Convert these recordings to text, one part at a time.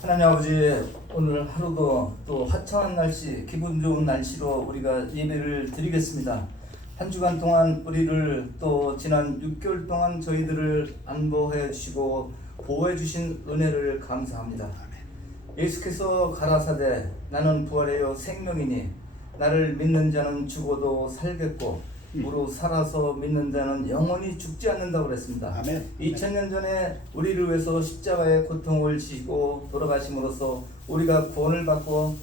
하나님 아버지, 오늘 하루도 또 화창한 날씨, 기분 좋은 날씨로 우리가 예배를 드리겠습니다. 한 주간 동안 우리를 또 지난 6개월 동안 저희들을 안보해 주시고 보호해 주신 은혜를 감사합니다. 예수께서 가라사대 나는 부활하여 생명이니 나를 믿는 자는 죽어도 살겠고 무로 살아서 믿는 자는 영원히 죽지 않는다고 그랬습니다. 아멘. 2000년 전에 우리를 위해서 십자가의 고통을 지시고 돌아가심으로써 우리가 구원을 받고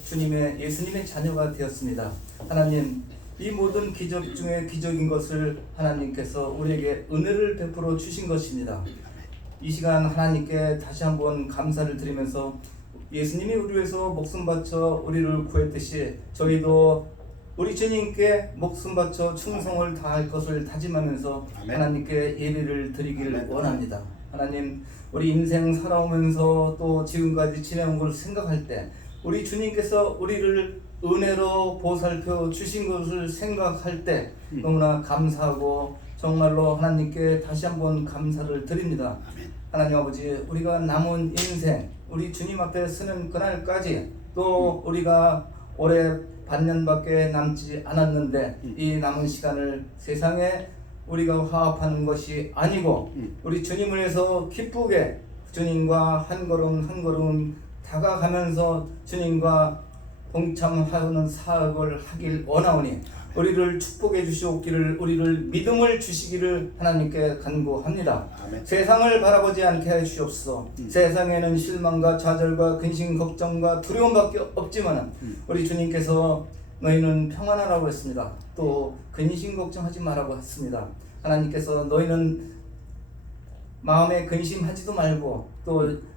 예수님의 자녀가 되었습니다. 하나님, 이 모든 기적 중에 기적인 것을 하나님께서 우리에게 은혜를 베풀어 주신 것입니다. 이 시간 하나님께 다시 한번 감사를 드리면서 예수님이 우리 위해서 목숨 바쳐 우리를 구했듯이 저희도 우리 주님께 목숨 바쳐 충성을 다할 것을 다짐하면서 아멘. 하나님께 예배를 드리기를 아멘. 원합니다. 하나님, 우리 인생 살아오면서 또 지금까지 지내온 것을 생각할 때 우리 주님께서 우리를 은혜로 보살펴 주신 것을 생각할 때 너무나 감사하고 정말로 하나님께 다시 한번 감사를 드립니다. 아멘. 하나님 아버지, 우리가 남은 인생 우리 주님 앞에 서는 그날까지 또 우리가 올해 반년밖에 남지 않았는데 이 남은 시간을 세상에 우리가 화합하는 것이 아니고 우리 주님을 위해서 기쁘게 주님과 한 걸음 한 걸음 다가가면서 주님과 동참하는 사역을 하길 원하오니 우리를 축복해 주시옵기를, 우리를 믿음을 주시기를 하나님께 간구합니다. 아멘. 세상을 바라보지 않게 해주시옵소서. 세상에는 실망과 좌절과 근심 걱정과 두려움밖에 없지만 우리 주님께서 너희는 평안하라고 했습니다. 또 근심 걱정하지 말라고 했습니다. 하나님께서 너희는 마음에 근심하지도 말고 또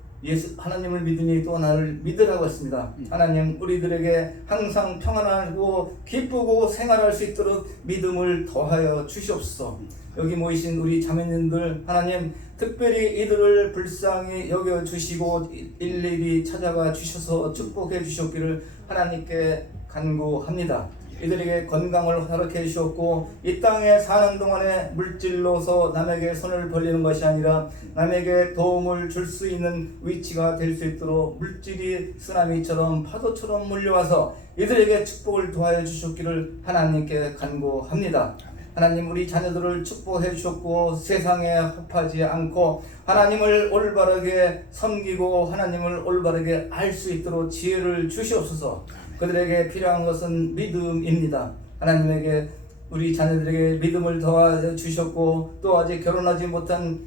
하나님을 믿으니 또 나를 믿으라고 했습니다. 하나님, 우리들에게 항상 평안하고 기쁘고 생활할 수 있도록 믿음을 더하여 주시옵소서. 여기 모이신 우리 자매님들, 하나님 특별히 이들을 불쌍히 여겨 주시고 일일이 찾아가 주셔서 축복해 주셨기를 하나님께 간구합니다. 이들에게 건강을 허락해 주셨고 이 땅에 사는 동안에 물질로서 남에게 손을 벌리는 것이 아니라 남에게 도움을 줄 수 있는 위치가 될 수 있도록 물질이 쓰나미처럼 파도처럼 몰려와서 이들에게 축복을 도와여 주셨기를 하나님께 간구합니다. 하나님, 우리 자녀들을 축복해 주셨고 세상에 합하지 않고 하나님을 올바르게 섬기고 하나님을 올바르게 알 수 있도록 지혜를 주시옵소서. 그들에게 필요한 것은 믿음입니다. 하나님에게 우리 자녀들에게 믿음을 더하여 주셨고 또 아직 결혼하지 못한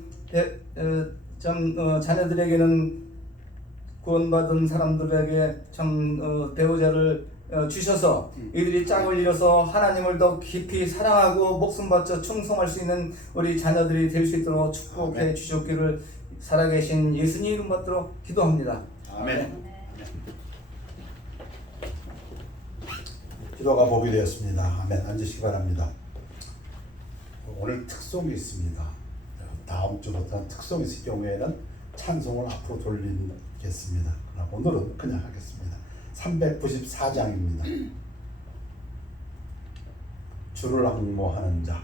자녀들에게는 구원받은 사람들에게 배우자를 주셔서 이들이 짝을 이뤄서 하나님을 더 깊이 사랑하고 목숨 바쳐 충성할 수 있는 우리 자녀들이 될 수 있도록 축복해 주셨기를 살아계신 예수님 이름 받들어 기도합니다. 아멘. 기도가 복이 되었습니다. 아멘. 앉으시기 바랍니다. 오늘 특송이 있습니다. 다음 주부터 특송이 있을 경우에는 찬송을 앞으로 돌리겠습니다. 오늘은 그냥 하겠습니다. 394장입니다. 주를 앙모하는 자.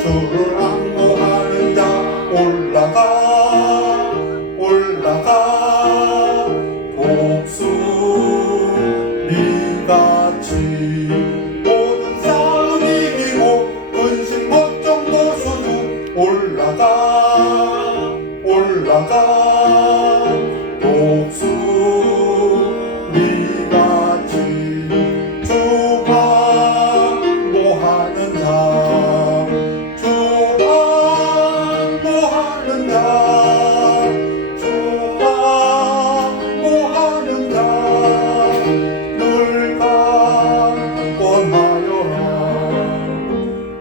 주를 앙모하는 자 올라가 올라가 독수리같이 모든 싸움 이기고 근심 걱정 고수주 올라가 올라가 독수리같이 주가 모하는 자 주가 모하는 자 늘 강권하여라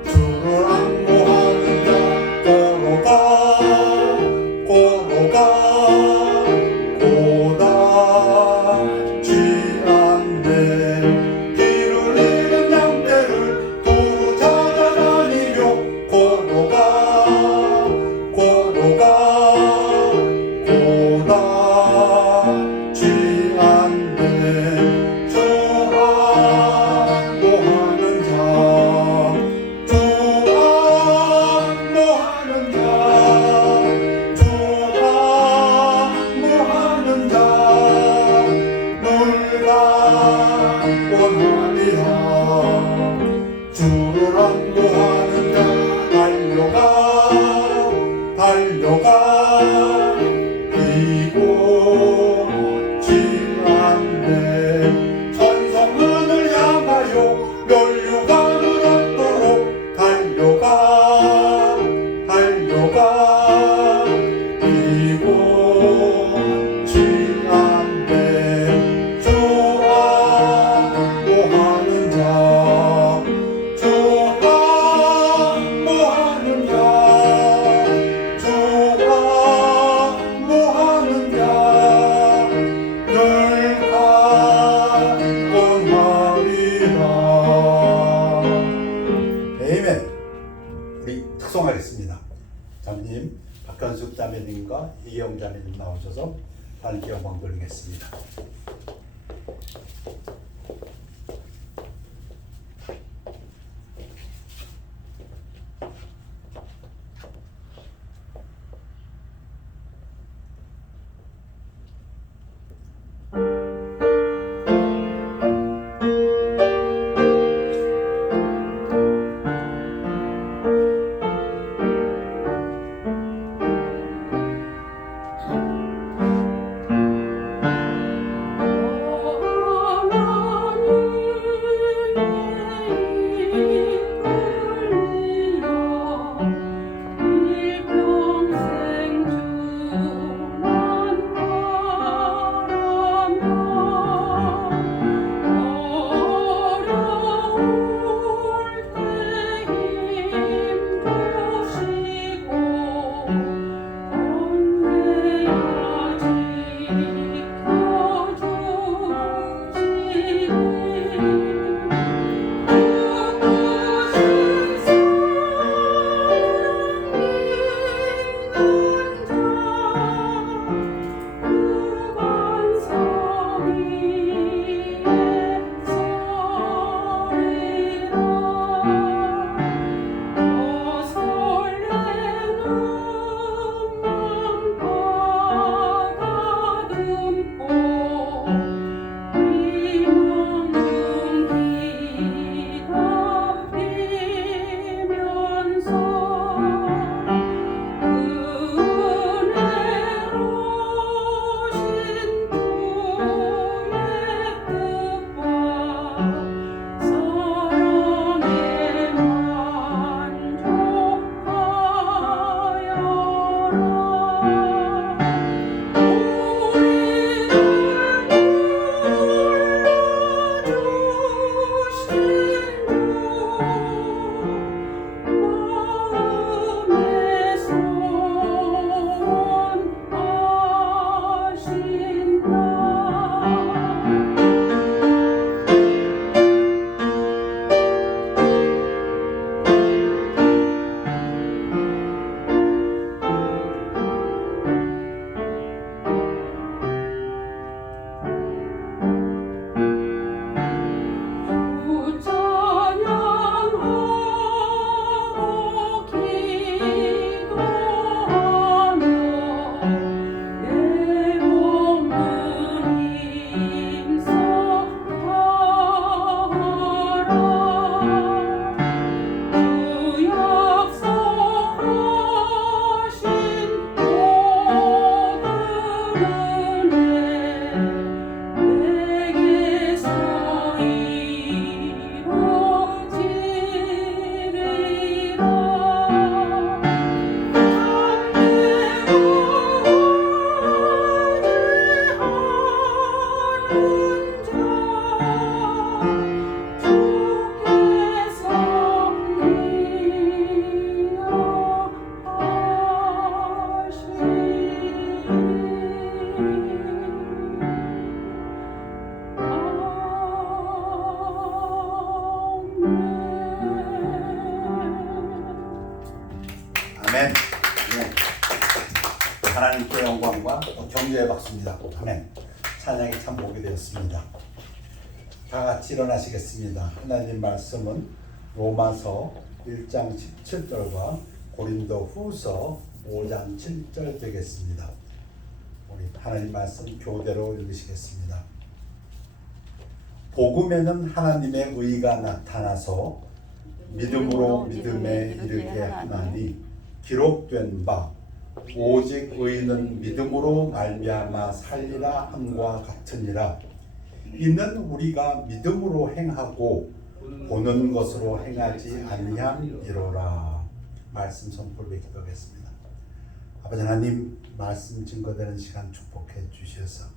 주를 앙모하는 자 고로가 달려가 이곳이 안돼 천성문을 향하여 멸류관을 얻도록 달려가 달려가 이곳이 안돼 주아 뭐하는 자 주아 뭐하는 자 주아 뭐하는 자 늘 강건하리라. 아멘. 우리 특송하겠습니다. 자매님 박현숙 자매님과 이경 자매님 나오셔서 하나님께 영광 돌리겠습니다. 아멘. 네. 하나님께 영광과 경주의 박수입니다. 아멘. 찬양이 참 복이 되었습니다. 다 같이 일어나시겠습니다. 하나님 말씀은 로마서 1장 17절과 고린도 후서 5장 7절 되겠습니다. 우리 하나님 말씀 교대로 읽으시겠습니다. 복음에는 하나님의 의가 나타나서 믿음으로 믿음에 이르게 하나니 기록된 바 오직 의인은 믿음으로 말미암아 살리라 함과 같으니라. 이는 우리가 믿음으로 행하고 보는 것으로 행하지 아니함이로라. 말씀 선포를 기도하겠습니다. 아버지 하나님, 말씀 증거되는 시간 축복해 주셔서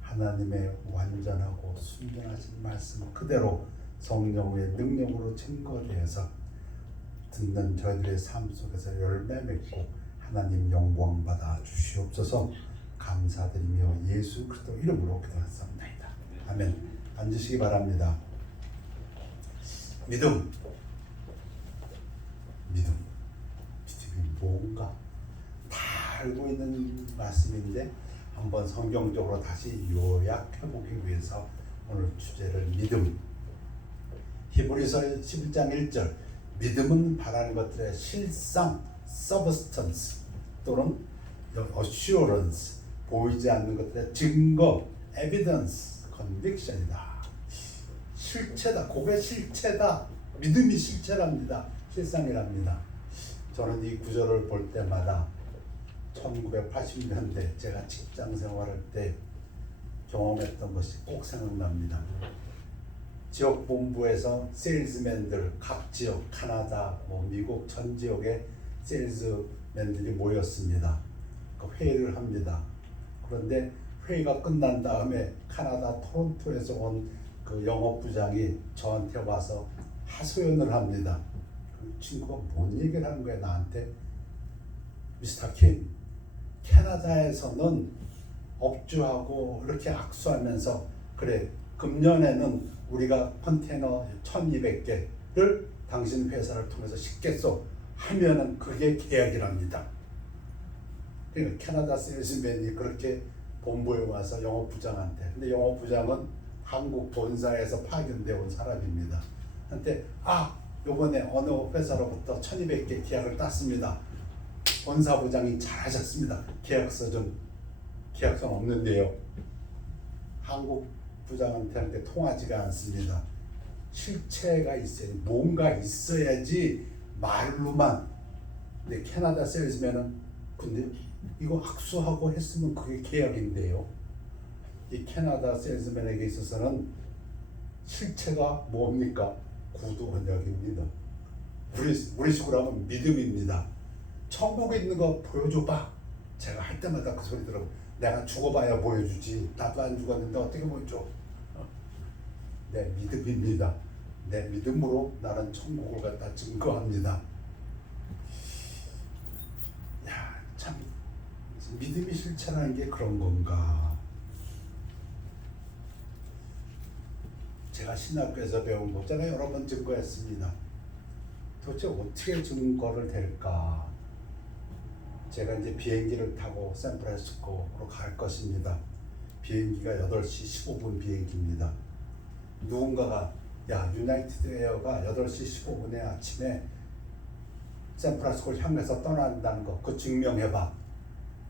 하나님의 완전하고 순전하신 말씀 그대로 성령의 능력으로 증거되어서 듣는 저희들의 삶 속에서 열매 맺고 하나님 영광 받아 주시옵소서. 감사드리며 예수 그리스도 이름으로 기도했습니다. 아멘. 앉으시기 바랍니다. 믿음이 뭔가 다 알고 있는 말씀인데 한번 성경적으로 다시 요약해보기 위해서 오늘 주제를 믿음. 히브리서 11장 1절 믿음은 바라는 것들의 실상 substance 또는 assurance 보이지 않는 것들의 증거 evidence conviction이다. 실체다. 그게 실체다. 믿음이 실체랍니다. 실상이랍니다. 저는 이 구절을 볼 때마다 1980년대 제가 직장 생활할 때 경험했던 것이 꼭 생각납니다. 지역 본부에서 세일즈맨들 각 지역 카나다, 미국 전 지역의 세일즈맨들이 모였습니다. 그 회의를 합니다. 그런데 회의가 끝난 다음에 카나다 토론토에서 온 그 영업부장이 저한테 와서 하소연을 합니다. 그 친구가 뭔 얘기를 하는 거야 나한테? 미스터 킴, 캐나다에서는 업주하고 이렇게 악수하면서 그래 금년에는 우리가 컨테이너 1200개를 당신 회사를 통해서 싣겠소 하면은 그게 계약이랍니다. 그러니까 캐나다 세일즈맨이 그렇게 본부에 와서 영업부장한테, 근데 영업부장은 한국 본사에서 파견되어 온 사람입니다. 한테 요번에 어느 회사로부터 1200개 계약을 땄습니다. 본사부장이 잘하셨습니다. 계약서는 없는데요. 한국 부장한테 통하지가 않습니다. 실체가 있어야 뭔가 있어야지 말로만. 근데 캐나다 세일즈맨은 근데 이거 악수하고 했으면 그게 계약인데요. 이 캐나다 세일즈맨에게 있어서는 실체가 뭡니까? 구두 언약입니다. 우리 식으로 하면 믿음입니다. 천국에 있는 거 보여줘봐. 제가 할 때마다 그 소리 들어. 내가 죽어봐야 보여주지. 나도 안 죽었는데 어떻게 보여줘? 내 믿음입니다. 내 믿음으로 나는 천국을 갖다 증거합니다. 참 믿음이 실체라는 게 그런 건가? 제가 신학교에서 배운 거 제가 여러 번 증거했습니다. 도대체 어떻게 증거를 될까? 제가 이제 비행기를 타고 샌프란시스코로 갈 것입니다. 비행기가 8시 15분 비행기입니다. 누군가가 유나이티드 에어가 8시 15분에 아침에 샌프란시스코를 향해서 떠난다는 거 그거 증명해봐.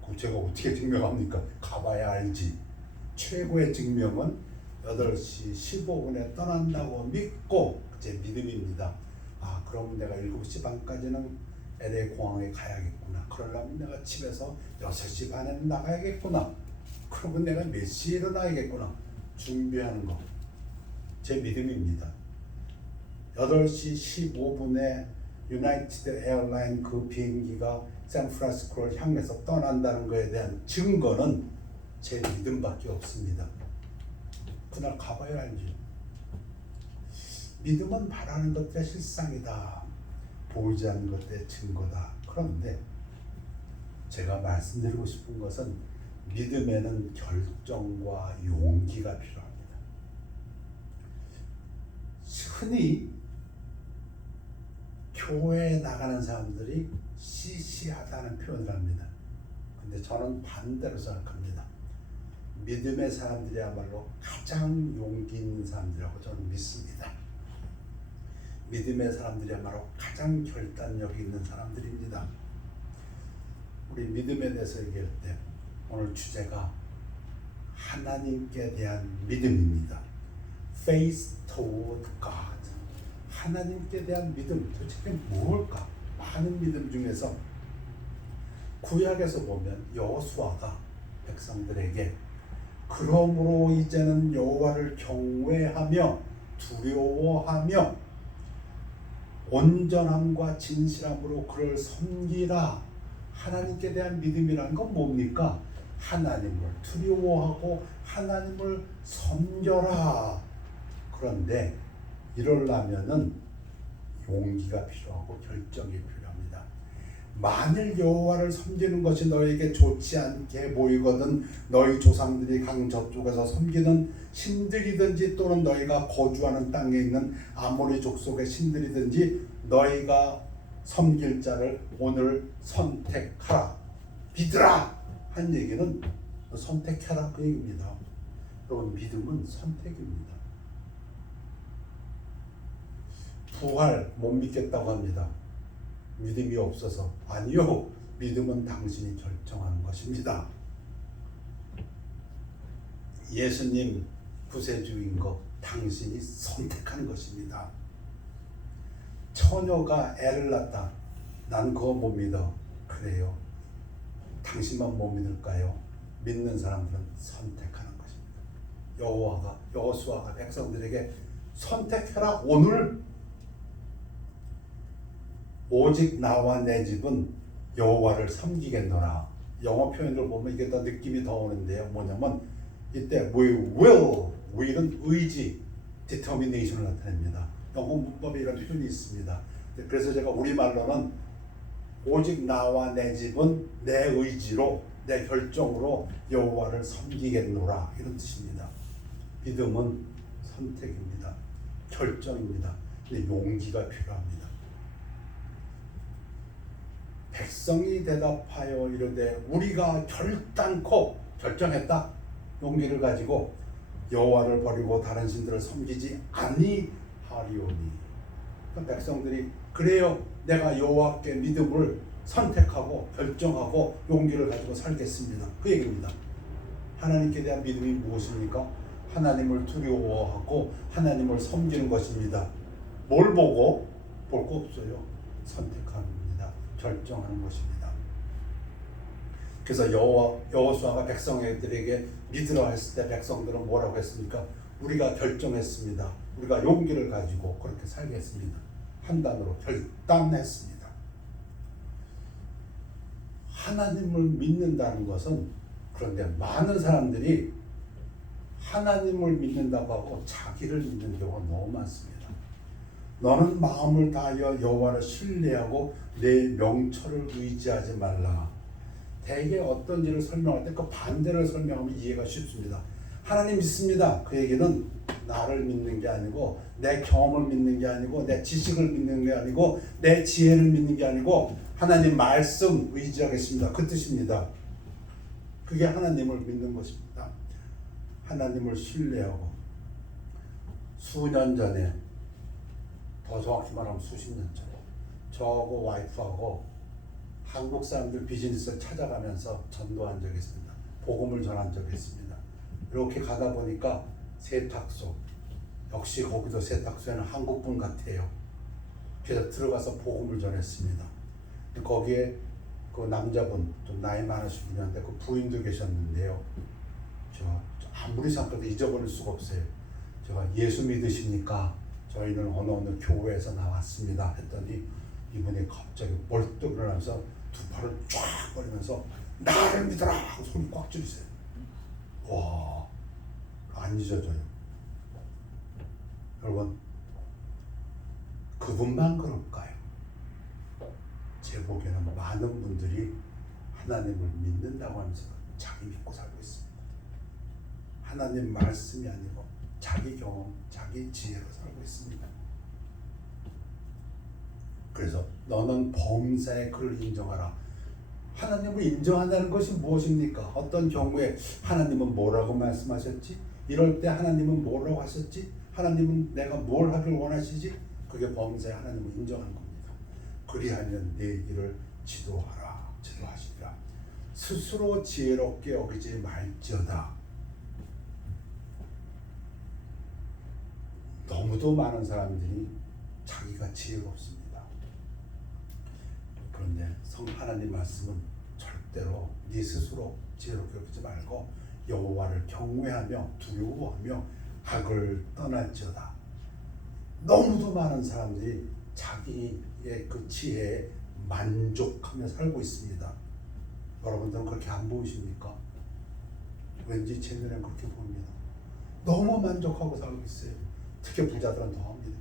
그럼 제가 어떻게 증명합니까? 가봐야 알지. 최고의 증명은 8시 15분에 떠난다고 믿고 제 믿음입니다. 그럼 내가 7시 반까지는 LA 공항에 가야겠구나. 그러려면 내가 집에서 6시 반에는 나가야겠구나. 그러면 내가 몇 시에 일어나야겠구나. 준비하는 거. 제 믿음입니다. 8시 15분에 유나이티드 에어라인 그 비행기가 샌프란시스코를 향해서 떠난다는 것에 대한 증거는 제 믿음밖에 없습니다. 그날 가봐야 알지. 믿음은 바라는 것들의 실상이다. 보이지 않는 것들의 증거다. 그런데 제가 말씀드리고 싶은 것은 믿음에는 결정과 용기가 필요합니다. 흔히 교회에 나가는 사람들이 시시하다는 표현을 합니다. 근데 저는 반대로 생각합니다. 믿음의 사람들이야말로 가장 용기 있는 사람들이라고 저는 믿습니다. 믿음의 사람들이야말로 가장 결단력이 있는 사람들입니다. 우리 믿음에 대해서 얘기할 때 오늘 주제가 하나님께 대한 믿음입니다. Faith toward God. 하나님께 대한 믿음, 도대체 뭘까? 많은 믿음 중에서 구약에서 보면 여호수아가 백성들에게 그러므로 이제는 여호와를 경외하며 두려워하며 온전함과 진실함으로 그를 섬기라. 하나님께 대한 믿음이라는 건 뭡니까? 하나님을 두려워하고 하나님을 섬겨라. 그런데 이러려면은 용기가 필요하고 결정이 필요합니다. 만일 여호와를 섬기는 것이 너에게 좋지 않게 보이거든 너희 조상들이 강 저쪽에서 섬기는 신들이든지 또는 너희가 거주하는 땅에 있는 아모리 족속의 신들이든지 너희가 섬길 자를 오늘 선택하라. 믿으라 한 얘기는 선택해라 그 얘기입니다. 여러분 믿음은 선택입니다. 부활 못 믿겠다고 합니다. 믿음이 없어서. 아니요. 믿음은 당신이 결정하는 것입니다. 예수님 구세주인 것 당신이 선택한 것입니다. 처녀가 애를 낳다. 난 그거 못 믿어. 그래요. 당신만 못 믿을까요? 믿는 사람들은 선택하는 것입니다. 여호수아가 백성들에게 선택해라. 오늘 오직 나와 내 집은 여호와를 섬기겠노라. 영어 표현을 보면 이게 더 느낌이 더 오는데요. 뭐냐면 이때 will은 의지, determination을 나타냅니다. 영어 문법에 이런 표현이 있습니다. 그래서 제가 우리말로는 오직 나와 내 집은 내 의지로 내 결정으로 여호와를 섬기겠노라 이런 뜻입니다. 믿음은 선택입니다. 결정입니다. 근데 용기가 필요합니다. 백성이 대답하여 이르되 우리가 결단코 결정했다. 용기를 가지고 여호와를 버리고 다른 신들을 섬기지 아니하리오니. 백성들이 그래요. 내가 여호와께 믿음을 선택하고 결정하고 용기를 가지고 살겠습니다. 그 얘기입니다. 하나님께 대한 믿음이 무엇입니까? 하나님을 두려워하고 하나님을 섬기는 것입니다. 뭘 보고? 볼 거 없어요. 선택하는 결정하는 것입니다. 그래서 여호수아가 백성들에게 믿으라 했을 때 백성들은 뭐라고 했습니까? 우리가 결정했습니다. 우리가 용기를 가지고 그렇게 살겠습니다. 판단으로 결단했습니다. 하나님을 믿는다는 것은 그런데 많은 사람들이 하나님을 믿는다고 하고 자기를 믿는 경우가 너무 많습니다. 너는 마음을 다하여 여호와를 신뢰하고 내 명철을 의지하지 말라. 대개 어떤 일을 설명할 때 그 반대를 설명하면 이해가 쉽습니다. 하나님 믿습니다. 그 얘기는 나를 믿는 게 아니고 내 경험을 믿는 게 아니고 내 지식을 믿는 게 아니고 내 지혜를 믿는 게 아니고 하나님 말씀 의지하겠습니다. 그 뜻입니다. 그게 하나님을 믿는 것입니다. 하나님을 신뢰하고 수년 전에 더 정확히 말하면 수십 년 전에 저하고 와이프하고 한국 사람들 비즈니스를 찾아가면서 전도한 적이 있습니다. 복음을 전한 적이 있습니다. 이렇게 가다 보니까 세탁소, 역시 거기도 세탁소에는 한국분 같아요. 그래서 들어가서 복음을 전했습니다. 거기에 그 남자분, 좀 나이 많으신 분인데 그 부인도 계셨는데요. 저 아무리 생각해도 잊어버릴 수가 없어요. 제가 예수 믿으십니까? 저희는 어느 교회에서 나왔습니다. 했더니 이분이 갑자기 벌떡 일어나면서 두 팔을 쫙 벌리면서 나를 믿어라 하고 손을 꽉 쥐으세요. 와, 안 잊어져요. 여러분, 그분만 그럴까요? 제 보기에는 많은 분들이 하나님을 믿는다고 하면서 자기 믿고 살고 있습니다. 하나님 말씀이 아니고 자기 경험, 자기 지혜로 살고 있습니다. 그래서 너는 범사에 그를 인정하라. 하나님을 인정한다는 것이 무엇입니까? 어떤 경우에 하나님은 뭐라고 말씀하셨지? 이럴 때 하나님은 뭐라고 하셨지? 하나님은 내가 뭘 하길 원하시지? 그게 범사에 하나님을 인정하는 겁니다. 그리하면 내 길을 지도하시리라. 스스로 지혜롭게 여기지 말지어다. 너무도 많은 사람들이 자기가 지혜롭습니다. 그런데 하나님 말씀은 절대 네 스스로 지혜롭게 여기지 말고 여호와를 경외하며 두려워하며 악을 떠날지어다. 너무도 많은 사람들이 자기의 그 지혜에 만족하며 살고 있습니다. 여러분들은 그렇게 안 보이십니까? 왠지 제 눈엔 그렇게 보입니다. 너무 만족하고 살고 있어요. 특히 부자들은 더 합니다.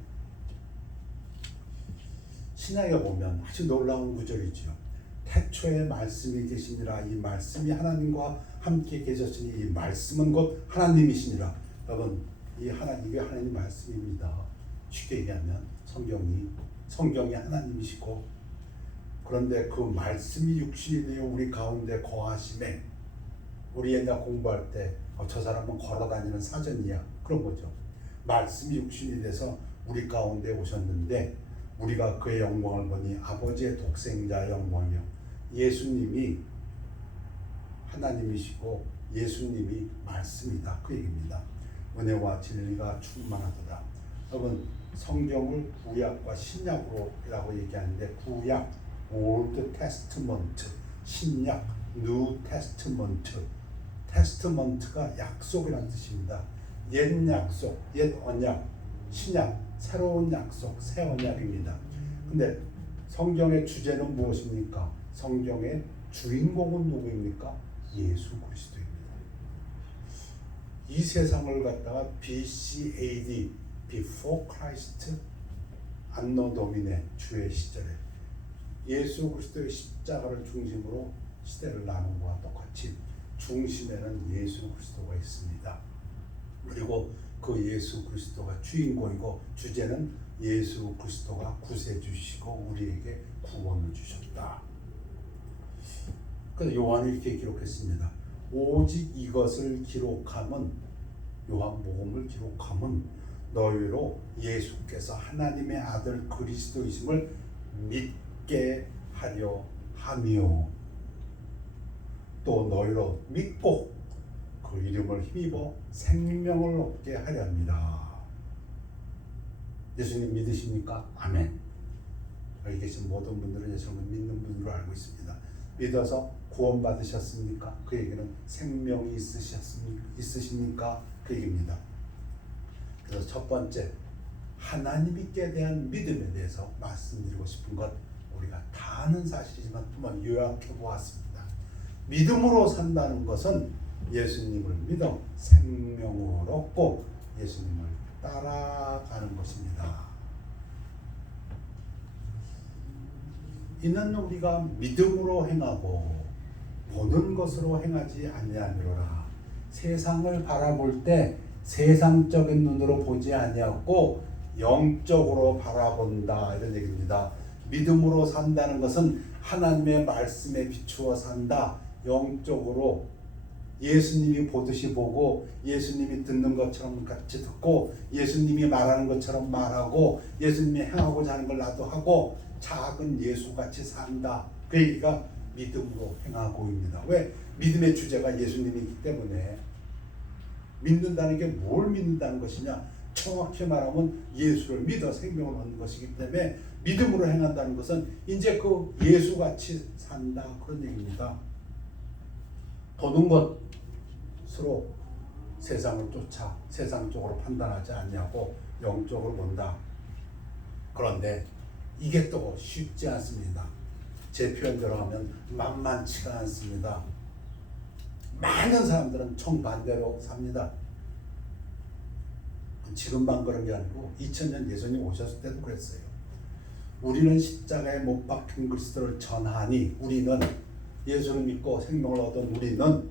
신약에 보면 아주 놀라운 구절이지요. 태초에 말씀이 계시니라. 이 말씀이 하나님과 함께 계셨으니 이 말씀은 곧 하나님이시니라. 여러분, 이 하나님이 하나님 말씀입니다. 쉽게 얘기하면 성경이 하나님이시고, 그런데 그 말씀이 육신이 되어 우리 가운데 거하심에, 우리 옛날 공부할 때 저 사람은 걸어다니는 사전이야, 그런 거죠. 말씀이 육신이 돼서 우리 가운데 오셨는데 우리가 그의 영광을 보니 아버지의 독생자의 영광이요, 예수님이 하나님이시고 예수님이 말씀이다, 그 얘기입니다. 은혜와 진리가 충만하도다. 여러분, 성경을 구약과 신약으로라고 얘기하는데, 구약 Old Testament, 신약 New Testament. 테스트먼트가 약속이라는 뜻입니다. 옛 약속, 옛 언약, 신약, 새로운 약속, 새 언약입니다. 근데 성경의 주제는 무엇입니까? 성경의 주인공은 누구입니까? 예수 그리스도입니다. 이 세상을 갖다가 BC AD, Before Christ, 안노 도미네, 주의 시절에 예수 그리스도의 십자가를 중심으로 시대를 나눈 것과 똑같이 중심에는 예수 그리스도가 있습니다. 그리고 그 예수 그리스도가 주인공이고, 주제는 예수 그리스도가 구세주시고 우리에게 구원을 주셨다. 그래서 요한이 이렇게 기록했습니다. 오직 이것을 기록함은, 요한복음을 기록함은 너희로 예수께서 하나님의 아들 그리스도이심을 믿게 하려 하며, 또 너희로 믿고 그 이름을 힘입어 생명을 얻게 하려 합니다. 예수님 믿으십니까? 아멘. 여기 계신 모든 분들은 예수님을 믿는 분으로 알고 있습니다. 믿어서 구원 받으셨습니까? 그 얘기는 생명이 있으십니까? 그 얘기입니다. 그래서 첫 번째, 하나님께 대한 믿음에 대해서 말씀드리고 싶은 것, 우리가 다 아는 사실이지만 한번 요약해 보았습니다. 믿음으로 산다는 것은 예수님을 믿어 생명을 얻고 예수님을 따라가는 것입니다. 이는 우리가 믿음으로 행하고 보는 것으로 행하지 아니하리로라. 세상을 바라볼 때 세상적인 눈으로 보지 아니하고 영적으로 바라본다, 이런 얘기입니다. 믿음으로 산다는 것은 하나님의 말씀에 비추어 산다. 영적으로 예수님이 보듯이 보고, 예수님이 듣는 것처럼 같이 듣고, 예수님이 말하는 것처럼 말하고, 예수님이 행하고자 하는 걸 나도 하고, 작은 예수같이 산다. 그 얘기가 믿음으로 행하고입니다. 왜? 믿음의 주제가 예수님이기 때문에. 믿는다는 게 뭘 믿는다는 것이냐? 정확히 말하면 예수를 믿어 생명을 얻는 것이기 때문에 믿음으로 행한다는 것은 이제 그 예수같이 산다, 그런 얘기입니다. 보는 것으로 세상을 쫓아 세상적으로 판단하지 않냐고 영적으로 본다. 그런데 이게 또 쉽지 않습니다. 제 표현대로 하면 만만치가 않습니다. 많은 사람들은 정반대로 삽니다. 지금만 그런 게 아니고 2000년 예수님 오셨을 때도 그랬어요. 우리는 십자가에 못 박힌 그리스도를 전하니, 우리는 예수를 믿고 생명을 얻은 우리는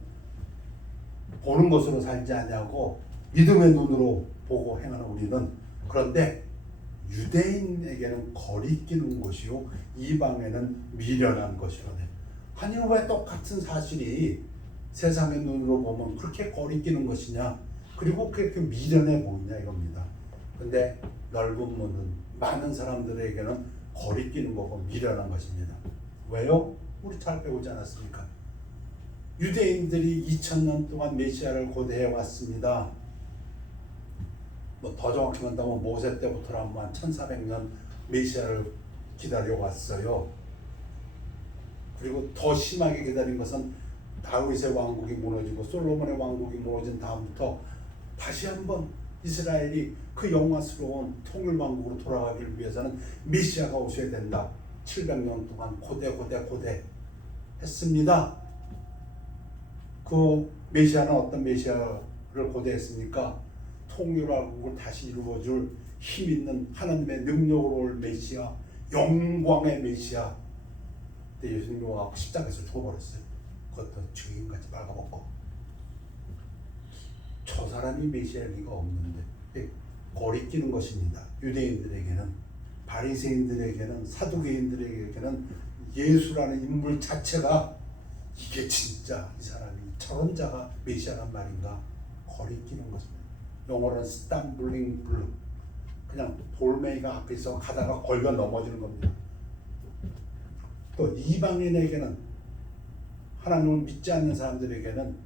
보는 것으로 살지 아니하고 믿음의 눈으로 보고 행하는 우리는, 그런데 유대인에게는 거리끼는 것이요 이방에는 미련한 것이라네. 아니, 왜 똑같은 사실이 세상의 눈으로 보면 그렇게 거리끼는 것이냐, 그리고 그렇게 미련해 보이냐, 이겁니다. 근데 넓은 문은 많은 사람들에게는 거리끼는 거고 미련한 것입니다. 왜요? 우리 잘 배우지 않았습니까? 유대인들이 2000년 동안 메시아를 고대해 왔습니다. 뭐 더 정확히 말하면 모세 때부터라면 한 1400년 메시아를 기다려 왔어요. 그리고 더 심하게 기다린 것은 다윗의 왕국이 무너지고 솔로몬의 왕국이 무너진 다음부터 다시 한번 이스라엘이 그 영화스러운 통일왕국으로 돌아가기를 위해서는 메시아가 오셔야 된다. 700년 동안 고대 했습니다. 그 메시아는 어떤 메시아를 고대했습니까? 통일왕국을 다시 이루어줄 힘 있는 하나님의 능력으로 올 메시아, 영광의 메시아. 근데 예수님이 와서 십자가에서 죽어버렸어요. 그것도 증인같이 빨가벗고. 저 사람이 메시아일 리가 없는데 거리끼는 것입니다. 유대인들에게는, 바리새인들에게는, 사두개인들에게는 예수라는 인물 자체가 이게 진짜 이 사람이 저런 자가 메시아란 말인가 거리끼는 것입니다. 영어로는 스탬블링 블루, 그냥 돌멩이가 앞에서 가다가 걸려 넘어지는 겁니다. 또 이방인에게는, 하나님을 믿지 않는 사람들에게는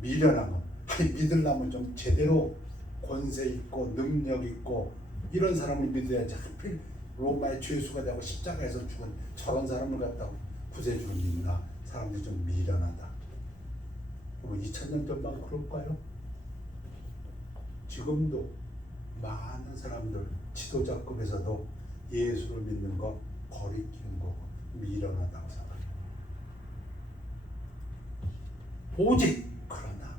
미련한 것, 아니 믿으려면 좀 제대로 권세 있고 능력 있고 이런 사람을 믿어야지. 하필 로마의 죄수가 되고 십자가에서 죽은 저런 사람을 갖다가 구세주를 믿나? 사람들이 좀 미련하다. 그리고 2000년 전만 그럴까요? 지금도 많은 사람들 지도자급에서도 예수를 믿는 거 거리끼는 거고 미련하다고 생각합니다. 오직 그러나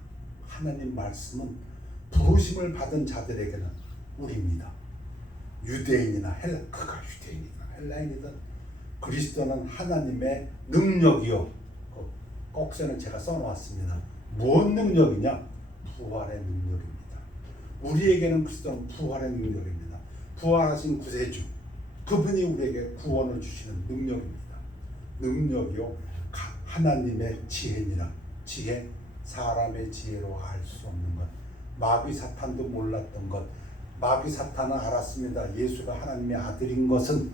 하나님 말씀은 부르심을 받은 자들에게는 우리입니다. 유대인이나 그가 유대인이나 헬라인이든 그리스도는 하나님의 능력이요. 꼭새는 제가 써놓았습니다. 무엇 능력이냐? 부활의 능력입니다. 우리에게는 그리스도는 부활의 능력입니다. 부활하신 구세주, 그분이 우리에게 구원을 주시는 능력입니다. 능력이요. 하나님의 지혜니라. 지혜, 사람의 지혜로 알 수 없는 것. 마귀 사탄도 몰랐던 것. 마귀 사탄은 알았습니다. 예수가 하나님의 아들인 것은.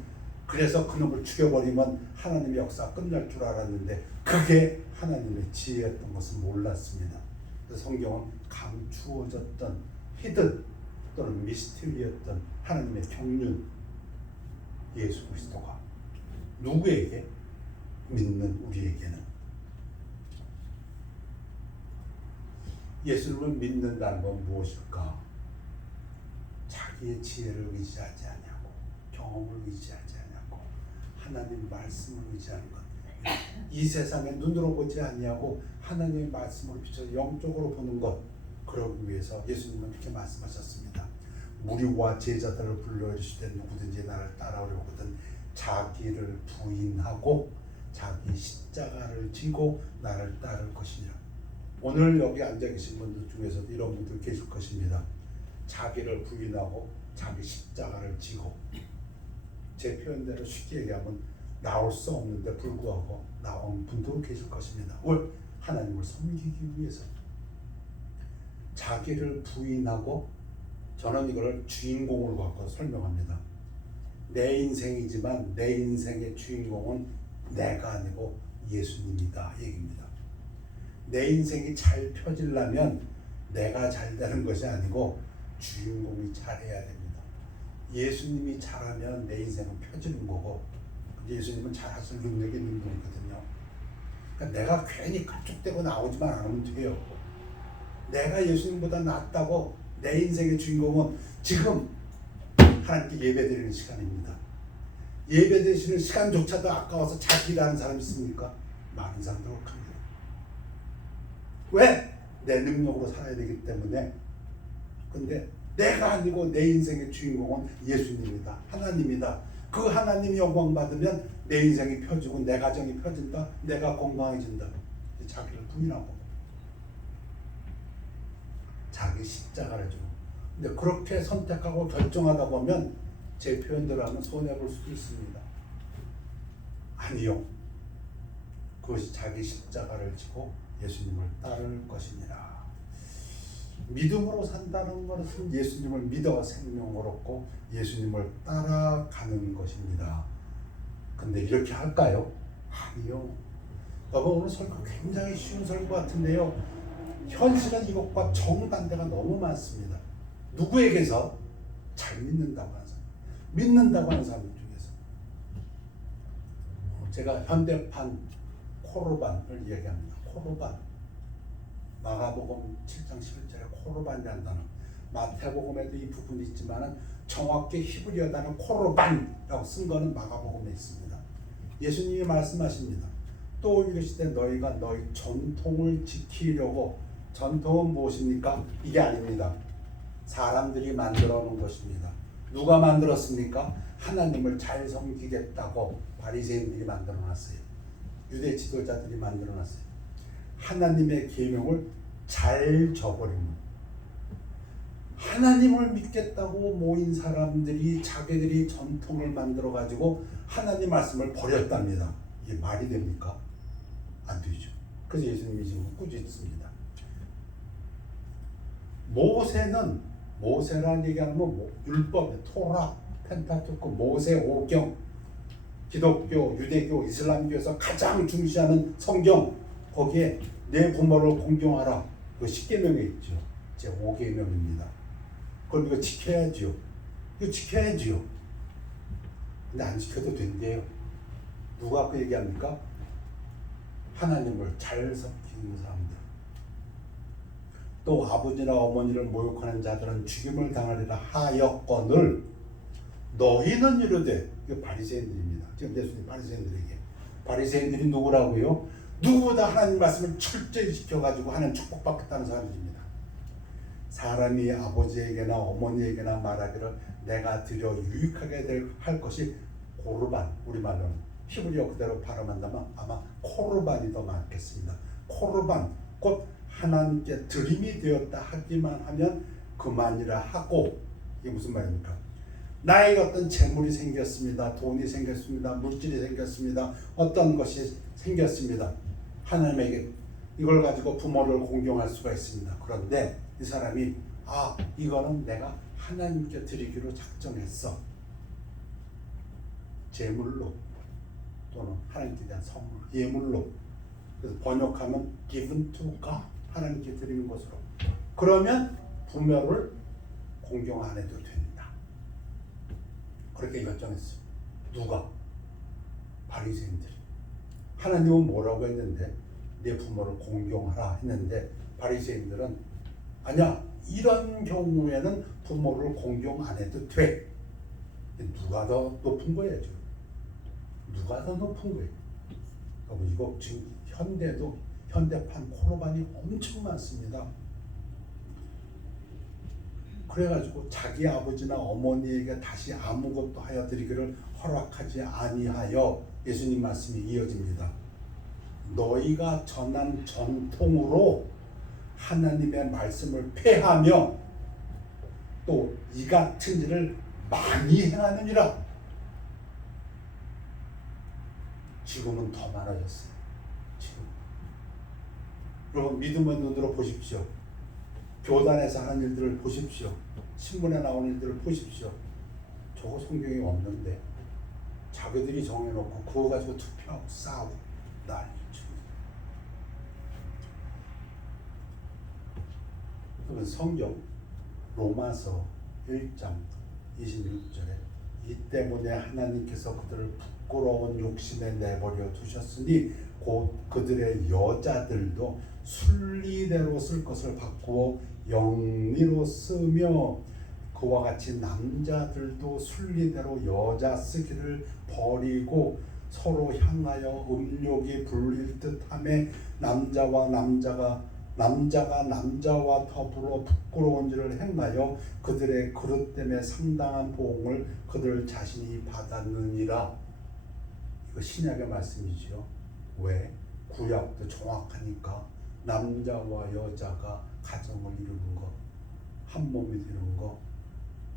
그래서 그놈을 죽여버리면 하나님의 역사가 끝날 줄 알았는데 그게 하나님의 지혜였던 것을 몰랐습니다. 그래서 성경은 감추어졌던 히든 또는 미스터리였던 하나님의 경륜, 예수 그리스도가 누구에게? 믿는 우리에게는. 예수님을 믿는다는 건 무엇일까? 자기의 지혜를 의지하지 않냐고, 경험을 의지하지 않냐고, 하나님 말씀을 의지하는 것. 이 세상에 눈으로 보지 않냐고 하나님의 말씀을 비춰서 영적으로 보는 것. 그러기 위해서 예수님은 이렇게 말씀하셨습니다. 무리와 제자들을 불러 이르시되 누구든지 나를 따라오려거든 자기를 부인하고 자기 십자가를 지고 나를 따를 것이니라. 오늘 여기 앉아 계신 분들 중에서도 이런 분들 계실 것입니다. 자기를 부인하고 자기 십자가를 지고, 제 표현대로 쉽게 얘기하면 나올 수 없는데 불구하고 나온 분도 계실 것입니다. 왜? 하나님을 섬기기 위해서. 자기를 부인하고, 저는 이걸 주인공으로 갖고 설명합니다. 내 인생이지만 내 인생의 주인공은 내가 아니고 예수님이다 얘기입니다. 내 인생이 잘 펴지려면 내가 잘 되는 것이 아니고 주인공이 잘해야 됩니다. 예수님이 잘하면 내 인생은 펴지는 거고, 예수님은 잘하실 능력이 있는 분이거든요. 그러니까 내가 괜히 가축되고 나오지만 않으면 돼요. 내가 예수님보다 낫다고 내 인생의 주인공은 지금 하나님께 예배드리는 시간입니다. 예배드리시는 시간조차도 아까워서 자기 일하는 사람 있습니까? 많은 사람들 없습니다. 왜? 내 능력으로 살아야 되기 때문에. 근데 내가 아니고 내 인생의 주인공은 예수님이다. 하나님이다. 그 하나님이 영광 받으면 내 인생이 펴지고 내 가정이 펴진다. 내가 건강해진다. 자기를 부인하고 자기 십자가를 주고. 근데 그렇게 선택하고 결정하다 보면 제 표현대로 하면 손해볼 수도 있습니다. 아니요. 그것이 자기 십자가를 지고 예수님을 따를 것이니라. 믿음으로 산다는 것은 예수님을 믿어 생명을 얻고 예수님을 따라가는 것입니다. 근데 이렇게 할까요? 아니요. 여러분, 오늘 설교 굉장히 쉬운 설교 같은데요, 현실은 이것과 정반대가 너무 많습니다. 누구에게서? 잘 믿는다고 하는 사람, 믿는다고 하는 사람 중에서. 제가 현대판 코르반을 이야기합니다. 코르반. 마가복음 7장 11절에 코르반이라는 단어. 마태복음에도 이 부분이 있지만은 정확히 히브리어 단어 코르반이라고 쓴 거는 마가복음에 있습니다. 예수님이 말씀하십니다. 또 이르시되 너희가 너희 전통을 지키려고. 전통은 무엇입니까? 이게 아닙니다. 사람들이 만들어 놓은 것입니다. 누가 만들었습니까? 하나님을 잘 섬기겠다고 바리새인들이 만들어 놨어요. 유대 지도자들이 만들어 놨어요. 하나님의 계명을 잘 저버립니다. 하나님을 믿겠다고 모인 사람들이 자기들이 전통을 만들어 가지고 하나님 말씀을 버렸답니다. 이게 말이 됩니까? 안 되죠. 그래서 예수님이 지금 꾸짖습니다. 모세라는 얘기하면 율법, 토라, 펜타투크, 모세 오경, 기독교, 유대교, 이슬람교에서 가장 중시하는 성경, 거기에 내 부모를 공경하라. 그 10계명에 있죠. 제 5계명입니다. 그걸 이거 지켜야죠. 이거 지켜야죠. 근데 안 지켜도 된대요. 누가 그 얘기합니까? 하나님을 잘 섬기는 사람들. 또 아버지나 어머니를 모욕하는 자들은 죽임을 당하리라 하였거늘 너희는 이르되, 이거 바리새인들입니다. 지금 예수님 바리새인들에게. 바리새인들이 누구라고요? 누구보다 하나님 말씀을 철저히 지켜가지고 하나님 축복받겠다는 사람들입니다. 사람이 아버지에게나 어머니에게나 말하기를 내가 드려 유익하게 할 것이 고르반, 우리말로는 히브리어 그대로 발음한다면 아마 코르반이 더 많겠습니다. 코르반, 곧 하나님께 드림이 되었다 하기만 하면 그만이라 하고, 이게 무슨 말입니까? 나에게 어떤 재물이 생겼습니다. 돈이 생겼습니다. 물질이 생겼습니다. 어떤 것이 생겼습니다. 하나님에게 이걸 가지고 부모를 공경할 수가 있습니다. 그런데 이 사람이 이거는 내가 하나님께 드리기로 작정했어. 재물로 또는 하나님께 대한 선물, 예물로. 그래서 번역하면 given to God, 하나님께 드리는 것으로. 그러면 부모를 공경 안 해도 된다. 그렇게 결정했어요. 누가? 바리새인들이. 하나님은 뭐라고 했는데 내 부모를 공경하라 했는데 바리새인들은 아니야, 이런 경우에는 부모를 공경 안 해도 돼. 누가 더 높은 거예요? 누가 더 높은 거예요? 이거 지금 현대판 코르반이 엄청 많습니다. 그래가지고 자기 아버지나 어머니에게 다시 아무것도 하여 드리기를 허락하지 아니하여 예수님 말씀이 이어집니다. 너희가 전한 전통으로 하나님의 말씀을 폐하며 또 이 같은 일을 많이 행하느니라. 지금은 더 많아졌어요. 지금. 여러분 믿음의 눈으로 보십시오. 교단에서 하는 일들을 보십시오. 신문에 나오는 일들을 보십시오. 저거 성경에 없는데 자기들이 정해놓고 그거 가지고 투표하고 싸우고 난리죠. 그러면 성경 로마서 1장 26절에 이 때문에 하나님께서 그들을 부끄러운 욕심에 내버려 두셨으니 곧 그들의 여자들도 순리대로 쓸 것을 바꾸어 영리로 쓰며 그와 같이 남자들도 순리대로 여자 쓰기를 버리고 서로 향하여 음욕이 불릴 듯하며 남자가 남자와 더불어 부끄러운 일을 행하여 그들의 그릇 때문에 상당한 보응을 그들 자신이 받았느니라. 이거 신약의 말씀이죠. 왜? 구약도 정확하니까 남자와 여자가 가정을 이루는 것, 한 몸이 되는 것,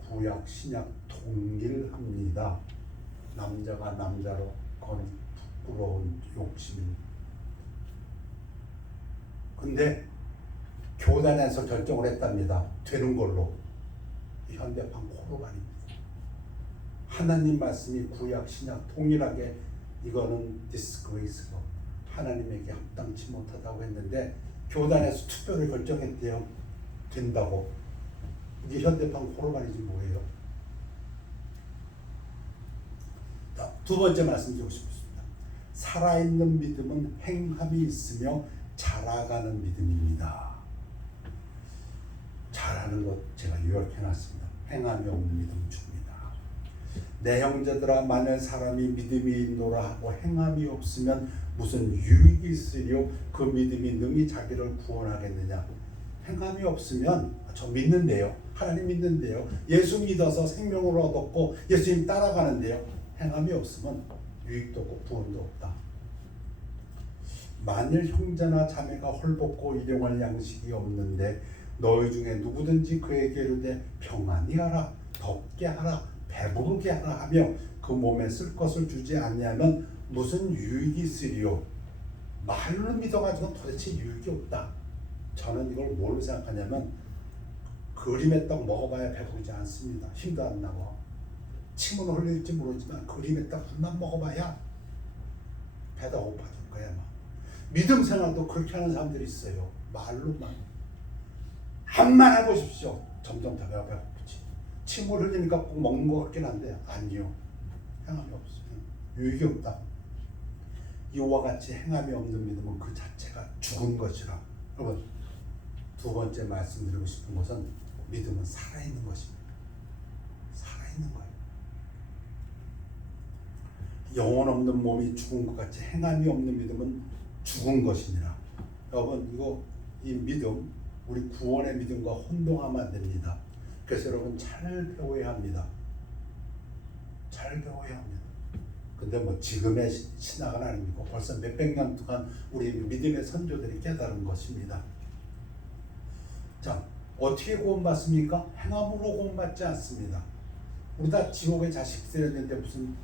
구약 신약 동일합니다. 남자가 남자로 그건 부끄러운 욕심입니다. 근데 교단에서 결정을 했답니다. 되는 걸로. 현대판 코르반입니다. 하나님 말씀이 구약 신약 동일하게 이거는 disgrace로 하나님에게 합당치 못하다고 했는데 교단에서 투표를 결정했대요. 된다고. 이게 현대판 코르반이지 뭐예요? 두 번째 말씀 드리고 싶습니다. 살아있는 믿음은 행함이 있으며 자라가는 믿음입니다. 자라는 것 제가 요약해놨습니다. 행함이 없는 믿음은 죽습니다. 내 형제들아, 만일 사람이 믿음이 있노라 하고 행함이 없으면 무슨 유익이 있으리요? 그 믿음이 능히 자기를 구원하겠느냐? 행함이 없으면 저 믿는데요, 하나님 믿는데요, 예수 믿어서 생명을 얻었고 예수님 따라가는데요, 행함이 없으면 유익도 없고 구원도 없다. 만일 형제나 자매가 헐벗고 일용할 양식이 없는데 너희 중에 누구든지 그에게 이르되 평안히 하라, 덥게 하라, 배부르게 하라 하며 그 몸에 쓸 것을 주지 아니하면 무슨 유익이 있으리요? 말로 믿어가지고 도대체 유익이 없다. 저는 이걸 뭘로 생각하냐면, 그림의 떡 먹어봐야 배부르지 않습니다. 힘도 안 나고 침은 흘릴지 모르지만 그림의 떡 한번 먹어봐야 배가 고파질 거야. 막. 믿음 생활도 그렇게 하는 사람들이 있어요. 말로만 한만 해보십시오. 점점 더 배가 고프지. 침을 흘리니까 꼭 먹는 것 같긴 한데 아니요, 행함이 없어요. 유익이 없다. 이와 같이 행함이 없는 믿음은 그 자체가 죽은 것이라. 여러분, 두 번째 말씀드리고 싶은 것은 믿음은 살아있는 것입니다. 살아있는 거예요. 영혼 없는 몸이 죽은 것 같이 행함이 없는 믿음은 죽은 것이니라. 여러분, 이 믿음, 우리 구원의 믿음과 혼동하면 안 됩니다. 그래서 여러분 잘 배워야 합니다. 잘 배워야 합니다. 근데 뭐 지금의 신학은 아닙니까? 벌써 몇백 년 동안 우리 믿음의 선조들이 깨달은 것입니다. 자, 어떻게 구원받습니까? 행함으로 구원받지 않습니다. 우리 다 지옥의 자식들이었는데 무슨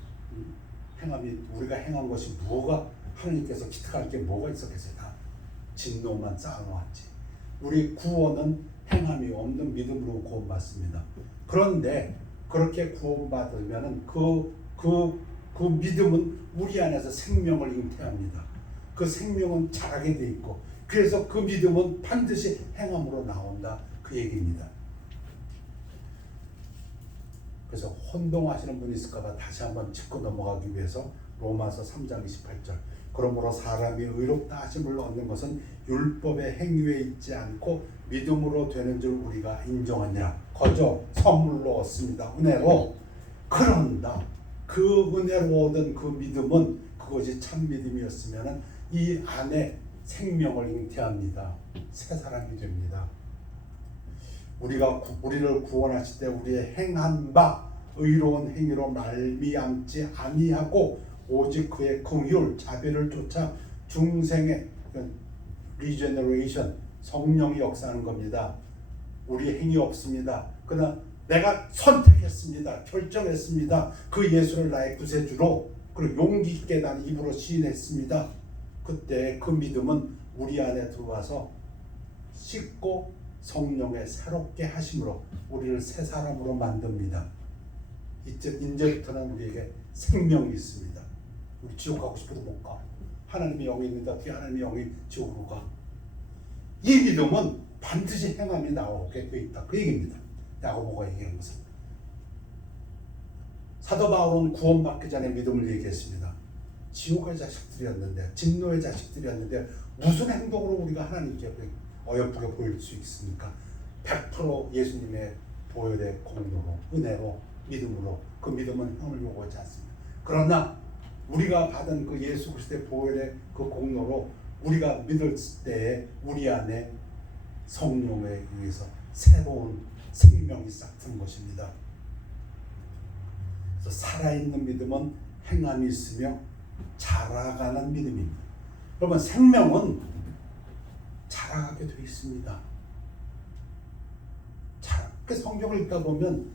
행함이, 우리가 행한 것이 뭐가, 하나님께서 기특할 게 뭐가 있었겠어요? 다 진노만 쌓아놓았지. 우리 구원은 행함이 없는 믿음으로 구원받습니다. 그런데 그렇게 구원받으면은 그 믿음은 우리 안에서 생명을 잉태합니다. 그 생명은 자라게 돼 있고, 그래서 그 믿음은 반드시 행함으로 나온다, 그 얘기입니다. 그래서 혼동하시는 분이 있을까봐 다시 한번 짚고 넘어가기 위해서 로마서 3장 28절, 그러므로 사람이 의롭다 하심을 얻는 것은 율법의 행위에 있지 않고 믿음으로 되는 줄 우리가 인정하니라. 거저 선물로 얻습니다. 은혜로. 그런다. 그 은혜로 얻은 그 믿음은 그것이 참 믿음이었으면 이 안에 생명을 잉태합니다. 새 사람이 됩니다. 우리를 구원하실 때 우리의 행한 바 의로운 행위로 말미암지 아니하고 오직 그의 긍휼 자비를 쫓아 중생의 리제너레이션, 성령이 역사하는 겁니다. 우리 행위 없습니다. 그러나 내가 선택했습니다. 결정했습니다. 그 예수를 나의 구세주로, 그리고 용기 있게 난 입으로 시인했습니다. 그때 그 믿음은 우리 안에 들어와서 씻고 성령의 새롭게 하심으로 우리를 새 사람으로 만듭니다. 이제부터는 우리에게 생명이 있습니다. 우리 지옥 가고 싶어도 못 가. 하나님의 영이 있는데 어떻게 하나님의 영이 지옥으로 가? 이 믿음은 반드시 행함이 나오게 돼 있다, 그 얘기입니다. 야고보가 얘기한 것은. 사도 바울은 구원받기 전에 믿음을 얘기했습니다. 지옥의 자식들이었는데, 진노의 자식들이었는데 무슨 행동으로 우리가 하나님께 어여쁘게 보일 수 있습니까? 100% 예수님의 보혈의 공로로, 은혜로, 믿음으로. 그 믿음은 형을 요구하지 않습니다. 그러나 우리가 받은 그 예수 그리스도의 보혈의 그 공로로 우리가 믿을 때에 우리 안에 성령에 의해서 새로운 생명이 싹트는 것입니다. 그래서 살아있는 믿음은 행함이 있으며 자라가는 믿음입니다. 여러분, 생명은 자라가게 되어 있습니다. 그 성경을 읽다 보면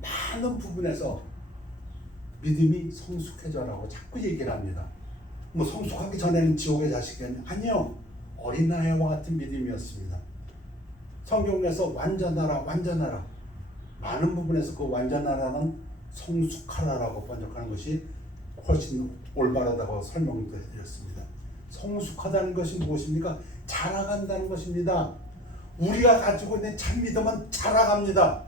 많은 부분에서 믿음이 성숙해져라고 자꾸 얘기를 합니다. 뭐 성숙하기 전에는 지옥의 자식이 아니요, 어린아이와 같은 믿음이었습니다. 성경에서 완전하라, 완전하라, 많은 부분에서 그 완전하라는 성숙하라라고 번역하는 것이 훨씬 올바르다고 설명도 해드렸습니다. 성숙하다는 것이 무엇입니까? 자라간다는 것입니다. 우리가 가지고 있는 참 믿음은 자라갑니다.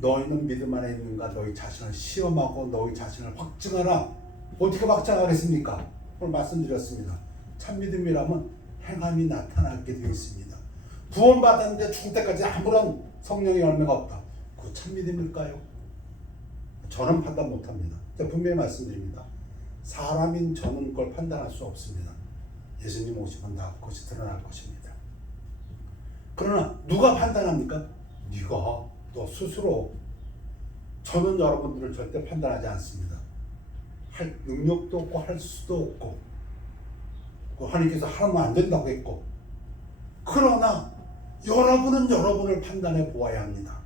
너희는 믿음 안에 있는가? 너희 자신을 시험하고 너희 자신을 확증하라. 어떻게 확증하겠습니까? 오늘 말씀드렸습니다. 참 믿음이라면 행함이 나타나게 되어 있습니다. 구원받았는데 죽을 때까지 아무런 성령의 열매가 없다. 그거 참 믿음일까요? 저는 판단 못합니다. 제가 분명히 말씀드립니다. 사람인 저는 그걸 판단할 수 없습니다. 예수님 오시면 다 그것이 드러날 것입니다. 그러나 누가 판단합니까? 네가 너 스스로. 저는 여러분들을 절대 판단하지 않습니다. 할 능력도 없고 할 수도 없고 하나님께서 하면 안 된다고 했고, 그러나 여러분은 여러분을 판단해 보아야 합니다.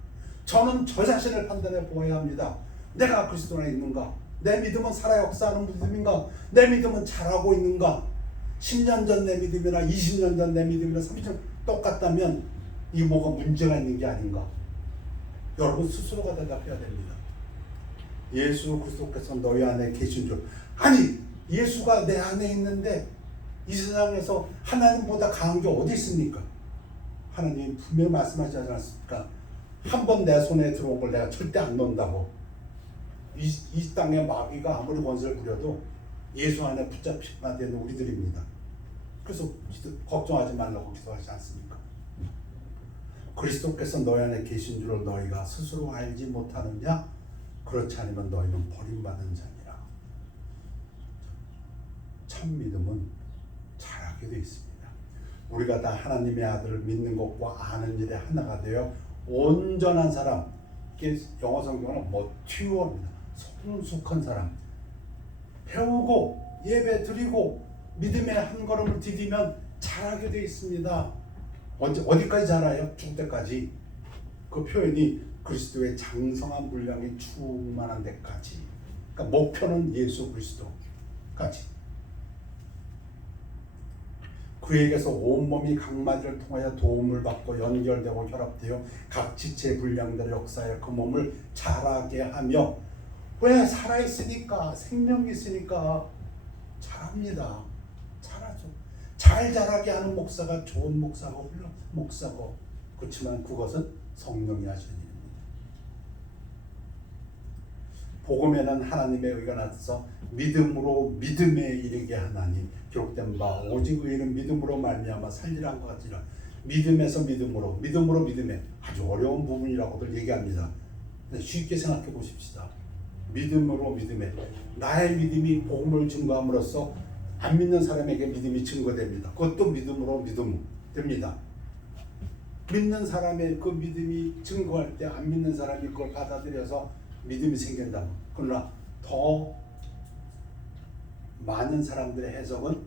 저는 저 자신을 판단해 보아야 합니다. 내가 그리스도 안에 있는가? 내 믿음은 살아 역사하는 믿음인가? 내 믿음은 잘하고 있는가? 10년 전 내 믿음이나 20년 전 내 믿음이나 30년 똑같다면 이 뭐가 문제가 있는 게 아닌가? 여러분 스스로가 대답해야 됩니다. 예수 그리스도께서 너희 안에 계신 줄. 아니, 예수가 내 안에 있는데 이 세상에서 하나님보다 강한 게 어디 있습니까? 하나님 분명히 말씀하시지 않았습니까? 한 번 내 손에 들어온 걸 내가 절대 안 놓는다고. 이 땅에 마귀가 아무리 권세를 부려도 예수 안에 붙잡히만 되는 우리들입니다. 그래서 걱정하지 말라고 기도하지 않습니까? 그리스도께서 너희 안에 계신 줄을 너희가 스스로 알지 못하느냐? 그렇지 않으면 너희는 버림받은 자니라. 참 믿음은 잘하게 되어 있습니다. 우리가 다 하나님의 아들을 믿는 것과 아는 일에 하나가 되어 온전한 사람, 이게 영어 성경은 mature입니다. 성숙한 사람, 배우고 예배 드리고 믿음의 한 걸음을 디디면 잘하게 되어 있습니다. 어디까지 자라요? 죽을 때까지. 그 표현이 그리스도의 장성한 분량이 충만한 데까지. 그러니까 목표는 예수 그리스도까지. 그에게서 온몸이 각마디를 통하여 도움을 받고 연결되고 혈합되어 각 지체의 분량대로 역사하여 그 몸을 자라게 하며, 왜? 살아있으니까, 생명이 있으니까 잘합니다. 잘하죠. 잘 자라게 하는 목사가 좋은 목사고 훌륭한 목사고, 그렇지만 그것은 성령이 하시는 일입니다. 복음에는 하나님의 의가 나서 믿음으로 믿음에 이르게 하나니 기록된 바 오직 의인은 믿음으로 말미암아 살리라 한 것 같으라. 믿음에서 믿음으로, 믿음으로 믿음에, 아주 어려운 부분이라고들 얘기합니다. 쉽게 생각해 보십시다. 믿음으로 믿음에, 나의 믿음이 복음을 증거함으로써 안 믿는 사람에게 믿음이 증거됩니다. 그것도 믿음으로 믿음 됩니다. 믿는 사람의 그 믿음이 증거할 때 안 믿는 사람이 그걸 받아들여서 믿음이 생긴다. 그러나 더 많은 사람들의 해석은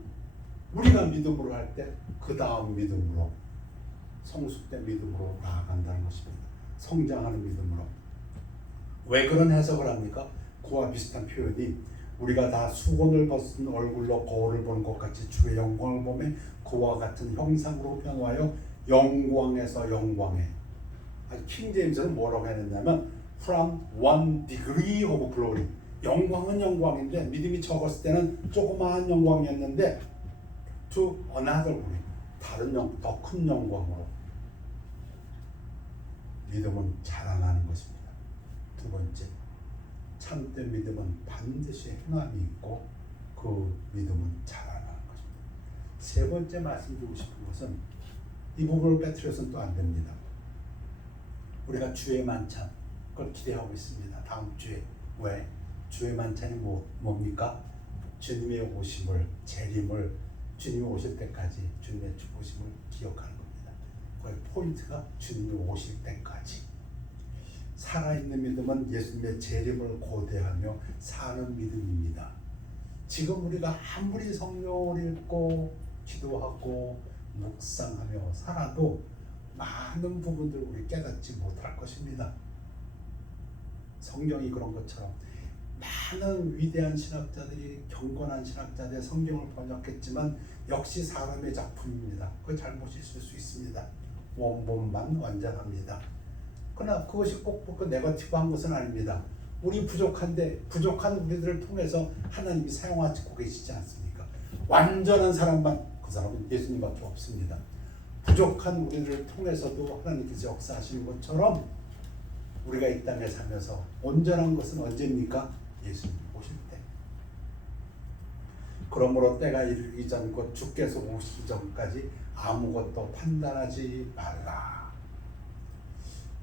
우리가 믿음으로 할 때 그 다음 믿음으로, 성숙된 믿음으로 나아간다는 것입니다. 성장하는 믿음으로. 왜 그런 해석을 합니까? 그와 비슷한 표현이 우리가 다 수건을 벗은 얼굴로 거울을 보는 것 같이 주의 영광을 보며 그와 같은 형상으로 변화하여 영광에서 영광에. 킹 제임스는 뭐라고 했냐면 from one degree of glory. 영광은 영광인데 믿음이 적었을 때는 조그마한 영광이었는데 to another glory. 다른 더 큰 영광으로. 믿음은 자라나는 것입니다. 두 번째, 참된 믿음은 반드시 행함이 있고 그 믿음은 자라나는 것입니다. 세 번째 말씀드리고 싶은 것은 이 부분을 빼뜨려서는 또 안 됩니다. 우리가 주의 만찬, 그걸 기대하고 있습니다. 다음 주에. 왜? 주의 만찬이 뭡니까? 주님의 오심을, 재림을, 주님이 오실 때까지 주님의 오심을 기억하는 겁니다. 그 포인트가 주님이 오실 때까지. 살아있는 믿음은 예수님의 재림을 고대하며 사는 믿음입니다. 지금 우리가 아무리 성경을 읽고 기도하고 묵상하며 살아도 많은 부분들을 우리 깨닫지 못할 것입니다. 성경이 그런 것처럼 많은 위대한 신학자들이, 경건한 신학자들의 성경을 번역했지만 역시 사람의 작품입니다. 그 잘못이 있을 수 있습니다. 원본만 완전합니다. 그러나 그것이 꼭 네거티브한 것은 아닙니다. 우리 부족한데 부족한 우리들을 통해서 하나님이 사용하고 계시지 않습니까? 완전한 사람만, 그 사람은 예수님밖에 없습니다. 부족한 우리들을 통해서도 하나님께서 역사하시는 것처럼 우리가 이 땅에 살면서 온전한 것은 언제입니까? 예수님 오실 때. 그러므로 때가 이르기 전 곧 주께서 오시기 전까지 아무것도 판단하지 말라.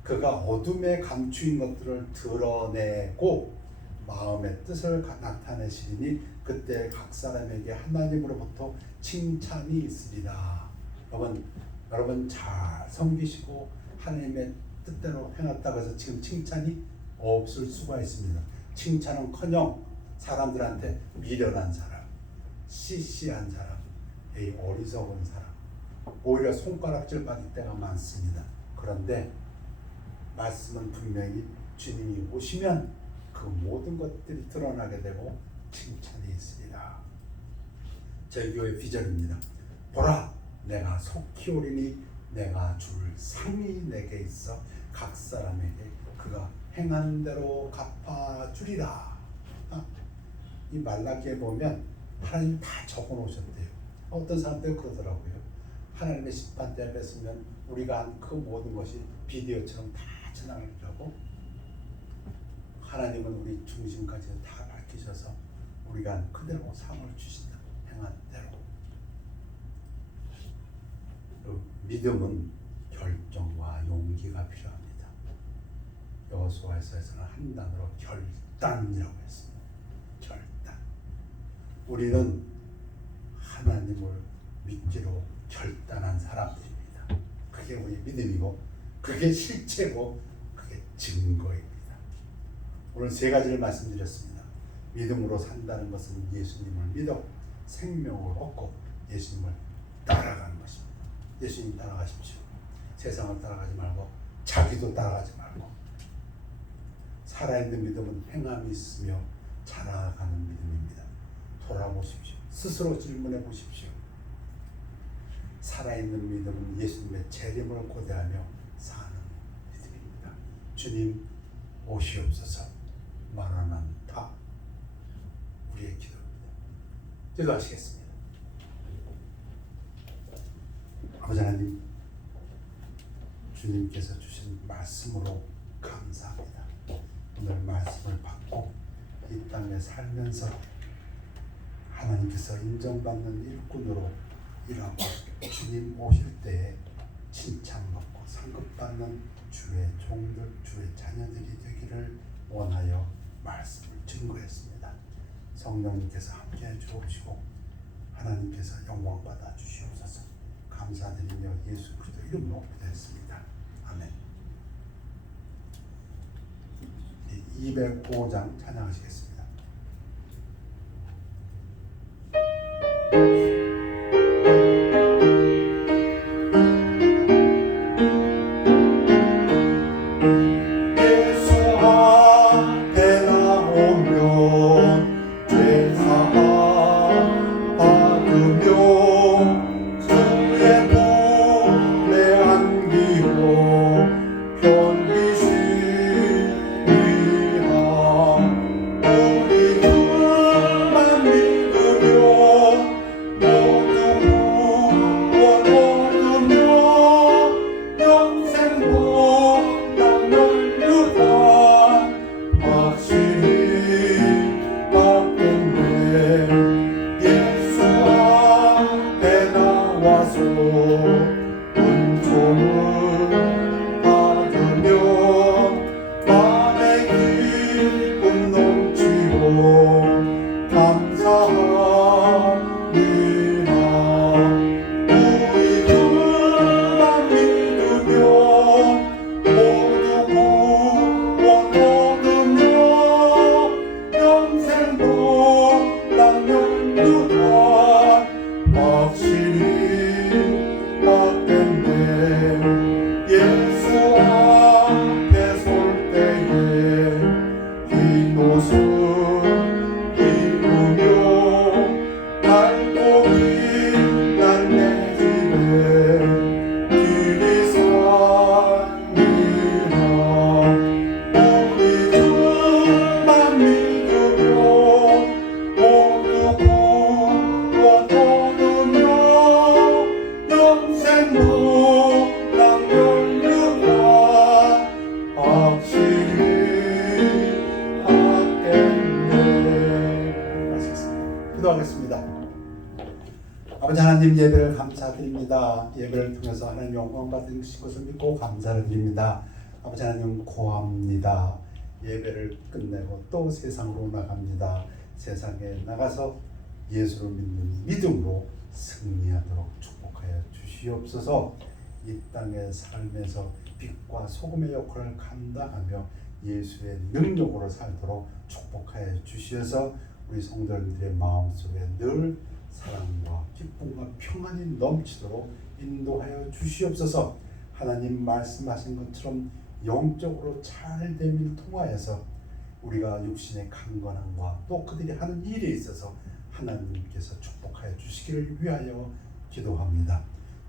그가 어둠에 감추인 것들을 드러내고 마음의 뜻을 나타내시리니 그때 각 사람에게 하나님으로부터 칭찬이 있으리라. 여러분 잘 섬기시고 하나님의 뜻대로 행했다고 해서 지금 칭찬이 없을 수가 있습니다. 칭찬은커녕 사람들한테 미련한 사람, 시시한 사람, 어리석은 사람, 오히려 손가락질 받을 때가 많습니다. 그런데 말씀은 분명히 주님이 오시면 그 모든 것들이 드러나게 되고 칭찬이 있으리라. 저희 교회 비전입니다. 보라, 내가 속히 오리니 내가 줄 상이 내게 있어 각 사람에게 그가 행한 대로 갚아주리라. 이 말라기에 보면 하나님 다 적어놓으셨대요. 어떤 사람들은 그러더라고요. 하나님의 심판대 앞에 서면 우리가 한 그 모든 것이 비디오처럼 다 전하려고 하나님은 우리 중심까지 다 밝히셔서 우리가 한 그대로 상을 주신다. 행한 대로. 믿음은 결정과 용기가 필요합니다. 여호수아서에서는 한 단어로 결단이라고 했습니다. 결단. 우리는 하나님을 믿기로 결단한 사람들입니다. 그게 우리 믿음이고 그게 실체고 그게 증거입니다. 오늘 세 가지를 말씀드렸습니다. 믿음으로 산다는 것은 예수님을 믿어 생명을 얻고 예수님을 따라가는 것입니다. 예수님 따라가십시오. 세상을 따라가지 말고 자기도 따라가지 말고. 살아있는 믿음은 행함이 있으며 자라가는 믿음입니다. 돌아보십시오. 스스로 질문해 보십시오. 살아있는 믿음은 예수님의 재림을 고대하며 사는 믿음입니다. 주님 오시옵소서. 마라나타. 우리의 기도입니다. 기도하시겠습니다. 아버지 하나님, 주님께서 주신 말씀으로 감사합니다. 오늘 말씀을 받고 이 땅에 살면서 하나님께서 인정받는 일꾼으로 일하고 주님 오실 때에 칭찬받고 상급받는 주의 종들, 주의 자녀들이 되기를 원하여 말씀을 증거했습니다. 성령님께서 함께해 주옵시고 하나님께서 영광 받아 주시옵소서. 감사드리며 예수 그리스도 이름으로 기도했습니다. 아멘. 205장 찬양하시겠습니다. 아버지 하나님, 예배를 감사드립니다. 예배를 통해서 하나님 영광 받으신 것을 믿고 감사를 드립니다. 아버지 하나님, 고합니다. 예배를 끝내고 또 세상으로 나갑니다. 세상에 나가서 예수를 믿는 믿음으로 승리하도록 축복하여 주시옵소서. 이 땅의 삶에서 빛과 소금의 역할을 감당하며 예수의 능력으로 살도록 축복하여 주시어서 우리 성도님들의 마음속에 늘 사랑과 기쁨과 평안이 넘치도록 인도하여 주시옵소서. 하나님 말씀하신 것처럼 영적으로 잘됨을 통하여서 우리가 육신의 강건함과 또 그들이 하는 일에 있어서 하나님께서 축복하여 주시기를 위하여 기도합니다.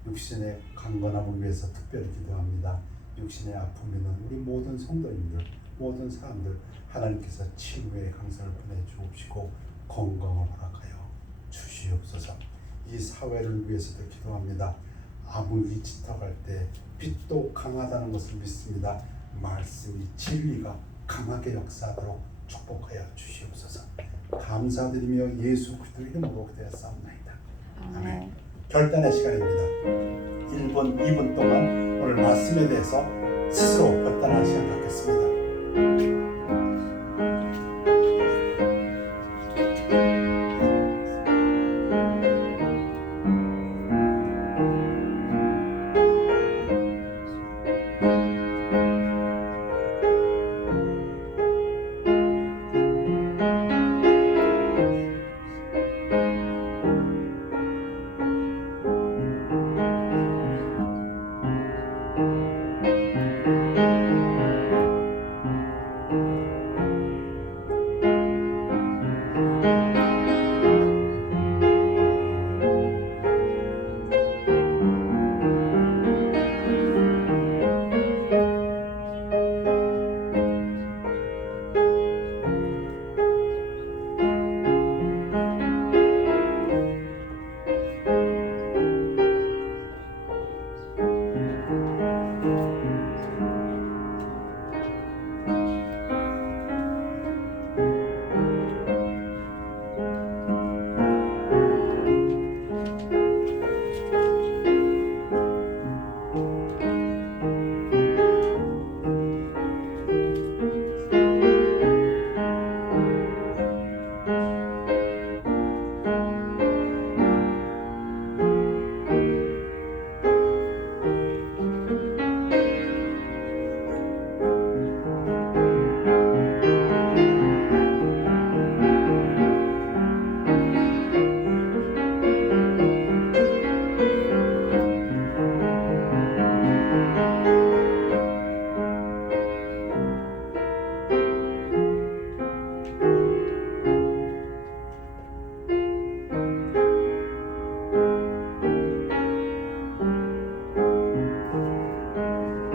육신의 강건함을 위해서 특별히 기도합니다. 육신의 아픔이 있는 우리 모든 성도님들, 모든 사람들 하나님께서 치유의 강사를 보내주옵시고 건강을 허락하여 주시옵소서. 이 사회를 위해서도 기도합니다. 암흑이 짙어갈 때 빛도 강하다는 것을 믿습니다. 말씀이 진리가 강하게 역사하도록 축복하여 주시옵소서. 감사드리며 예수 그리스도 이름으로 기도하옵나이다. 아멘. 결단의 시간입니다. 1분, 2분 동안 오늘 말씀에 대해서 스스로 결단하는 시간 갖겠습니다.